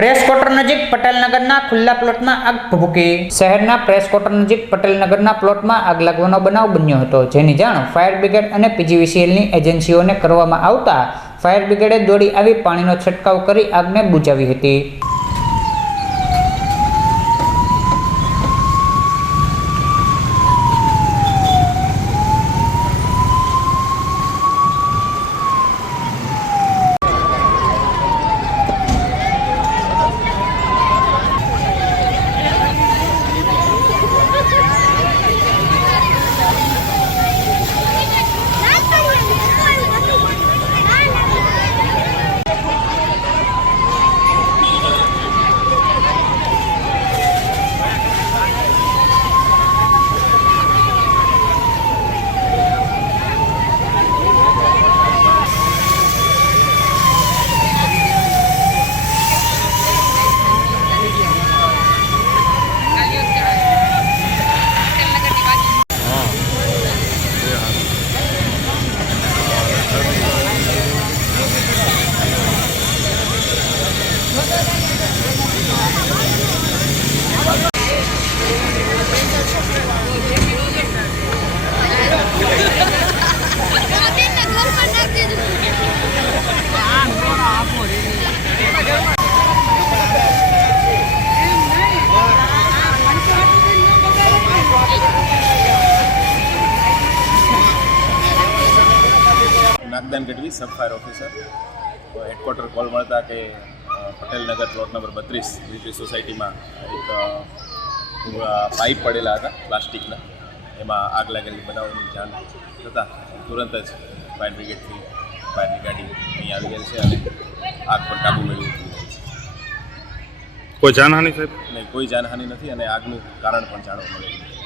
Press quarter નજીક પટેલનગરના ખુલ્લા પ્લોટમાં આગ ભભૂકી. શહેરના પ્રેસ ક્વાર્ટર નજીક પટેલનગરના પ્લોટમાં આગ લાગવાનો બનાવ બન્યો હતો. જેની જાણ ફાયર બ્રિગેડ અને પીજીવીસીએલની એજન્સીઓને કરવામાં આવતા ફાયર બ્રિગેડે દોડી આવી પાણીનો છંટકાવ કરી આગને બુજાવી હતી. Nagdan Gadhvi sub fire officer. Headquarter call મળતા કે પટેલનગર પ્લોટ નંબર બત્રીસ બ્રિટિશ સોસાયટીમાં એક પાઇપ પડેલા હતા પ્લાસ્ટિકના. એમાં આગ લાગેલી બનાવવાની જાણ થતાં તુરંત જ ફાયર બ્રિગેડથી ફાયરની ગાડી અહીં આવી ગયેલ છે અને આગ પર કાબુ મેળવી કોઈ જાનહાની સાહેબ નહીં કોઈ જાનહાનિ નથી અને આગનું કારણ પણ જાણવા મળેલું